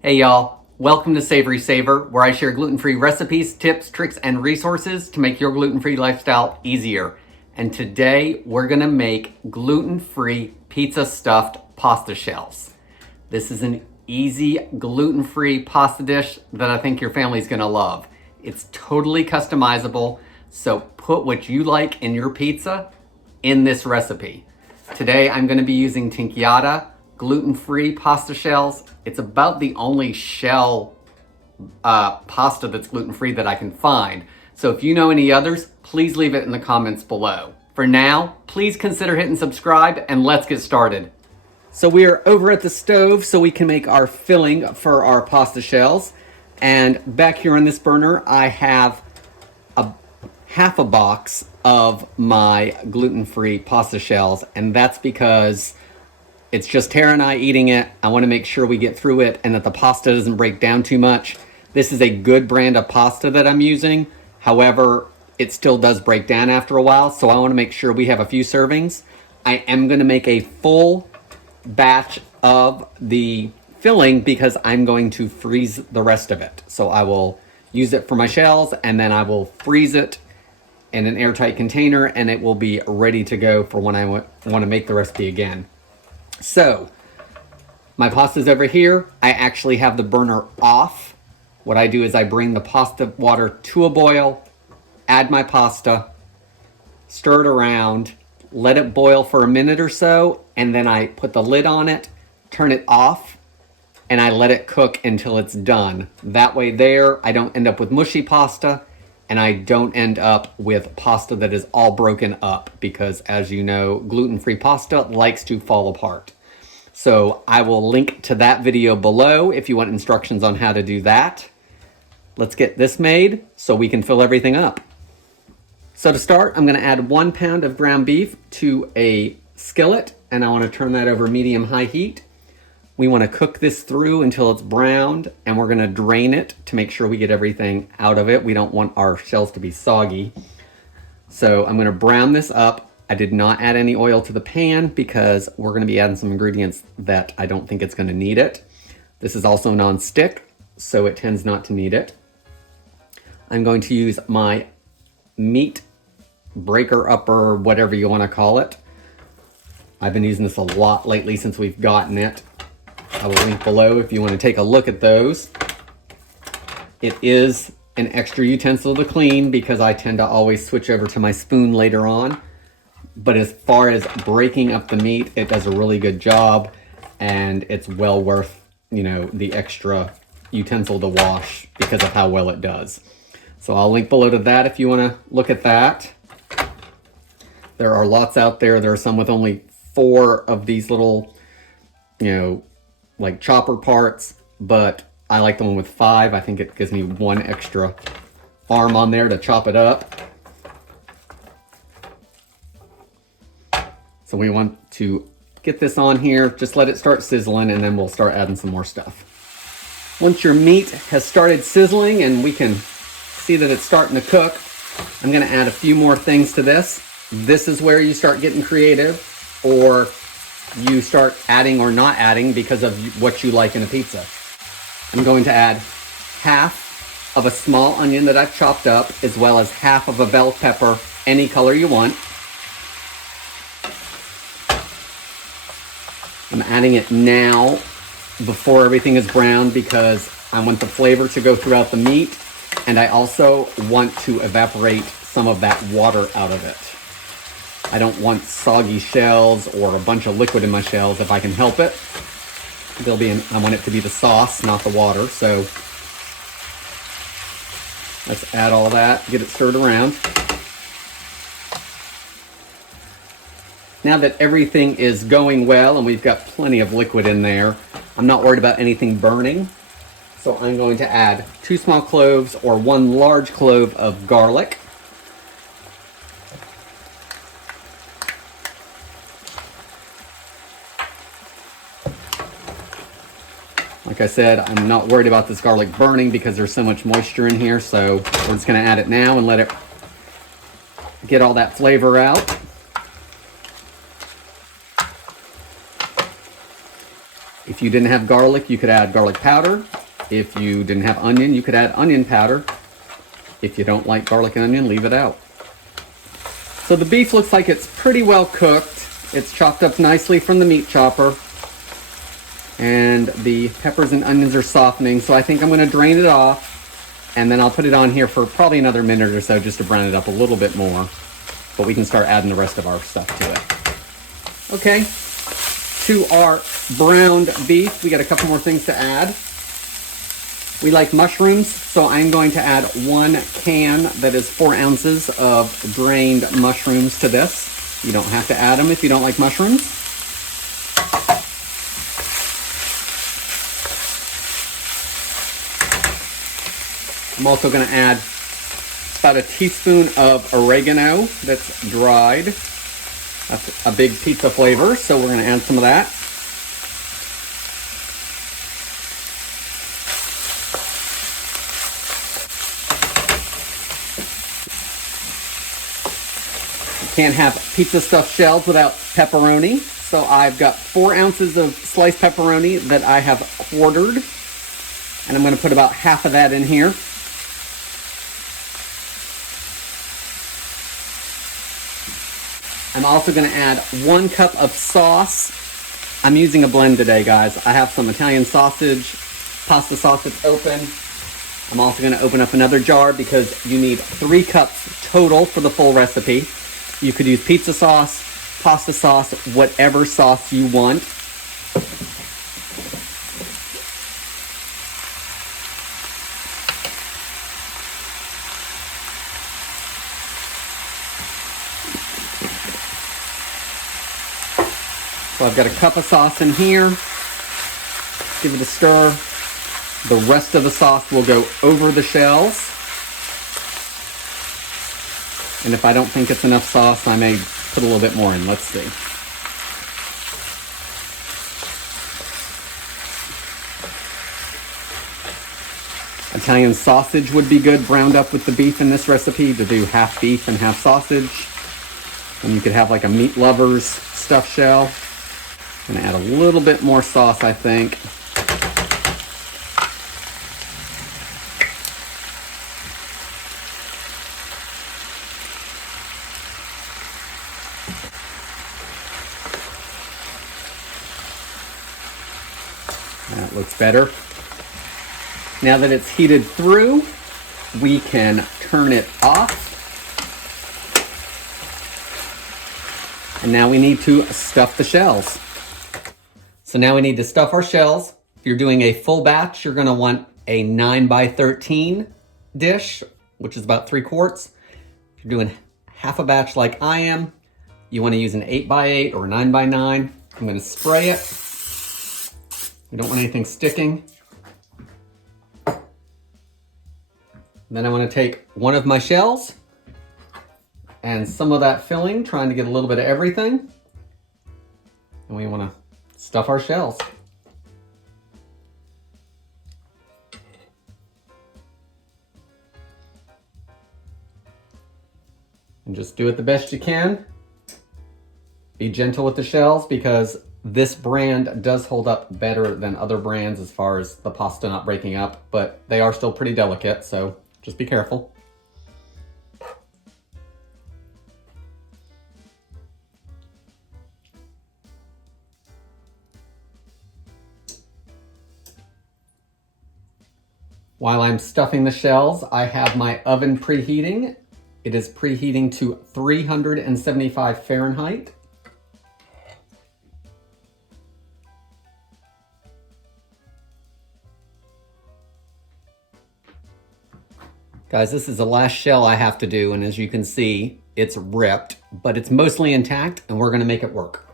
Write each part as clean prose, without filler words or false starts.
Hey y'all, welcome to SavorySaver, where I share gluten-free recipes, tips, tricks, and resources to make your gluten-free lifestyle easier. And today we're gonna make gluten-free pizza stuffed pasta shells. This is an easy gluten-free pasta dish that I think your family's gonna love. It's totally customizable, so put what you like in your pizza in this recipe. Today I'm gonna be using Tinkyata gluten-free pasta shells. It's about the only shell pasta that's gluten-free that I can find. So if you know any others, please leave it in the comments below. For now, please consider hitting subscribe and let's get started. So we are over at the stove so we can make our filling for our pasta shells. And back here on this burner, I have half a box of my gluten-free pasta shells, and that's because it's just Tara and I eating it. I want to make sure we get through it and that the pasta doesn't break down too much. This is a good brand of pasta that I'm using. However, it still does break down after a while, so I want to make sure we have a few servings. I am going to make a full batch of the filling because I'm going to freeze the rest of it. So I will use it for my shells and then I will freeze it in an airtight container and it will be ready to go for when I want to make the recipe again. So, my pasta's over here. I actually have the burner off. What I do is I bring the pasta water to a boil, add my pasta, stir it around, let it boil for a minute or so, and then I put the lid on it, turn it off, and I let it cook until it's done. That way there, I don't end up with mushy pasta, and I don't end up with pasta that is all broken up because, as you know, gluten-free pasta likes to fall apart. So I will link to that video below if you want instructions on how to do that. Let's get this made so we can fill everything up. So to start, I'm gonna add 1 pound of ground beef to a skillet, and I wanna turn that over medium-high heat. We want to cook this through until it's browned, and we're going to drain it to make sure we get everything out of it. We don't want our shells to be soggy. So I'm going to brown this up. I did not add any oil to the pan because we're going to be adding some ingredients that I don't think it's going to need it. This is also non-stick, so it tends not to need it. I'm going to use my meat breaker upper, whatever you want to call it. I've been using this a lot lately since we've gotten it. I will link below if you want to take a look at those. It is an extra utensil to clean because I tend to always switch over to my spoon later on. But as far as breaking up the meat, it does a really good job and it's well worth, the extra utensil to wash because of how well it does. So I'll link below to that if you want to look at that. There are lots out there. There are some with only 4 of these little, like chopper parts, but I like the one with 5. I think it gives me 1 extra arm on there to chop it up. So we want to get this on here, just let it start sizzling, and then we'll start adding some more stuff. Once your meat has started sizzling and we can see that it's starting to cook, I'm gonna add a few more things to this. This is where you start getting creative, or you start adding or not adding because of what you like in a pizza. I'm going to add half of a small onion that I've chopped up, as well as half of a bell pepper, any color you want. I'm adding it now before everything is browned because I want the flavor to go throughout the meat, and I also want to evaporate some of that water out of it. I don't want soggy shells or a bunch of liquid in my shells if I can help it. I want it to be the sauce, not the water. So let's add all that, get it stirred around. Now that everything is going well and we've got plenty of liquid in there, I'm not worried about anything burning. So I'm going to add 2 small cloves or 1 large clove of garlic. Like I said, I'm not worried about this garlic burning because there's so much moisture in here, so we're just going to add it now and let it get all that flavor out. If you didn't have garlic, you could add garlic powder. If you didn't have onion, you could add onion powder. If you don't like garlic and onion, leave it out. So the beef looks like it's pretty well cooked. It's chopped up nicely from the meat chopper. And the peppers and onions are softening, so I think I'm going to drain it off. And then I'll put it on here for probably another minute or so just to brown it up a little bit more. But we can start adding the rest of our stuff to it. Okay, to our browned beef, we got a couple more things to add. We like mushrooms, so I'm going to add 1 can that is 4 ounces of drained mushrooms to this. You don't have to add them if you don't like mushrooms. I'm also going to add about a teaspoon of oregano that's dried. That's a big pizza flavor, so we're going to add some of that. Can't have pizza stuffed shells without pepperoni. So I've got 4 ounces of sliced pepperoni that I have quartered. And I'm going to put about half of that in here. I'm also going to add 1 cup of sauce. I'm using a blend today, guys. I have some Italian sausage, pasta sauce that's open. I'm also going to open up another jar because you need 3 cups total for the full recipe. You could use pizza sauce, pasta sauce, whatever sauce you want. So I've got a cup of sauce in here. Give it a stir. The rest of the sauce will go over the shells. And if I don't think it's enough sauce, I may put a little bit more in. Let's see. Italian sausage would be good browned up with the beef in this recipe, to do half beef and half sausage. And you could have like a meat lover's stuffed shell. I'm gonna add a little bit more sauce, I think. That looks better. Now that it's heated through, we can turn it off. And now we need to stuff the shells. So now we need to stuff our shells. If you're doing a full batch, you're gonna want a 9x13 dish, which is about 3 quarts. If you're doing half a batch like I am, you wanna use an 8x8 or 9x9. I'm gonna spray it. We don't want anything sticking. Then I want to take one of my shells and some of that filling, trying to get a little bit of everything. And we want to stuff our shells. And just do it the best you can. Be gentle with the shells because this brand does hold up better than other brands as far as the pasta not breaking up, but they are still pretty delicate, so just be careful. While I'm stuffing the shells, I have my oven preheating. It is preheating to 375 Fahrenheit. Guys, this is the last shell I have to do, and as you can see, it's ripped, but it's mostly intact, and we're gonna make it work.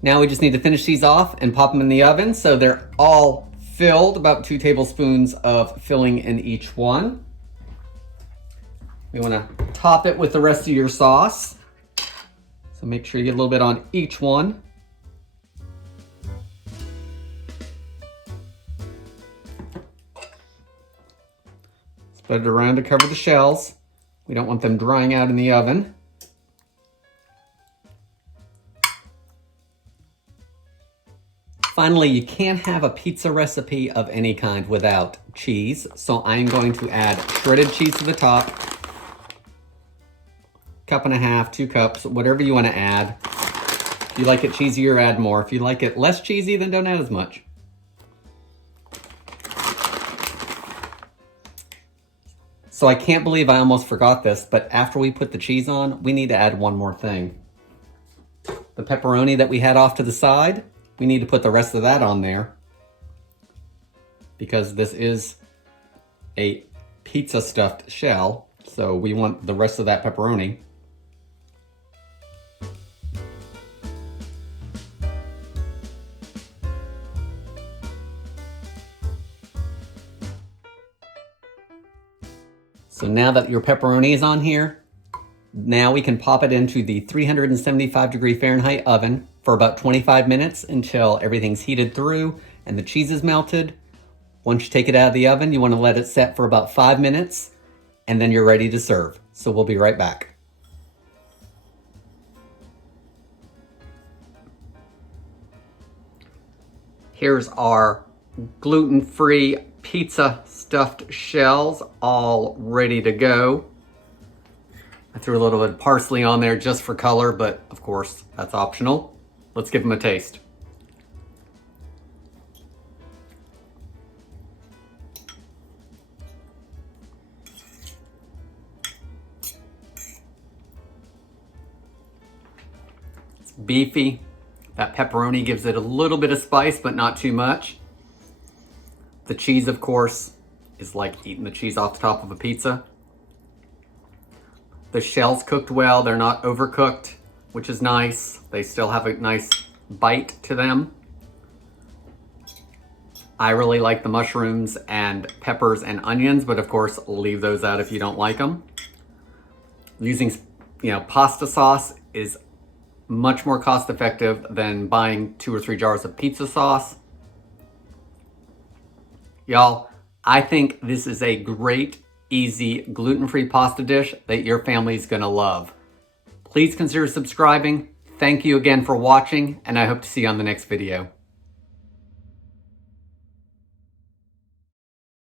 Now we just need to finish these off and pop them in the oven so they're all filled, about 2 tablespoons of filling in each one. We want to top it with the rest of your sauce. So make sure you get a little bit on each one. Spread it around to cover the shells. We don't want them drying out in the oven. Finally, you can't have a pizza recipe of any kind without cheese, so I'm going to add shredded cheese to the top. 1.5 cups, 2 cups, whatever you want to add. If you like it cheesier, add more. If you like it less cheesy, then don't add as much. So I can't believe I almost forgot this, but after we put the cheese on, we need to add one more thing. The pepperoni that we had off to the side, we need to put the rest of that on there because this is a pizza stuffed shell, so we want the rest of that pepperoni. So now that your pepperoni is on here, now we can pop it into the 375 Fahrenheit oven for about 25 minutes until everything's heated through and the cheese is melted. Once you take it out of the oven, you want to let it set for about 5 minutes and then you're ready to serve. So we'll be right back. Here's our gluten-free pizza stuffed shells all ready to go. I threw a little bit of parsley on there just for color, but of course that's optional. Let's give them a taste. It's beefy. That pepperoni gives it a little bit of spice, but not too much. The cheese, of course, is like eating the cheese off the top of a pizza. The shells cooked well, they're not overcooked, which is nice. They still have a nice bite to them. I really like the mushrooms and peppers and onions, but of course, leave those out if you don't like them. Using, pasta sauce is much more cost effective than buying 2 or 3 jars of pizza sauce. Y'all, I think this is a great, easy, gluten-free pasta dish that your family's gonna love. Please consider subscribing. Thank you again for watching, and I hope to see you on the next video.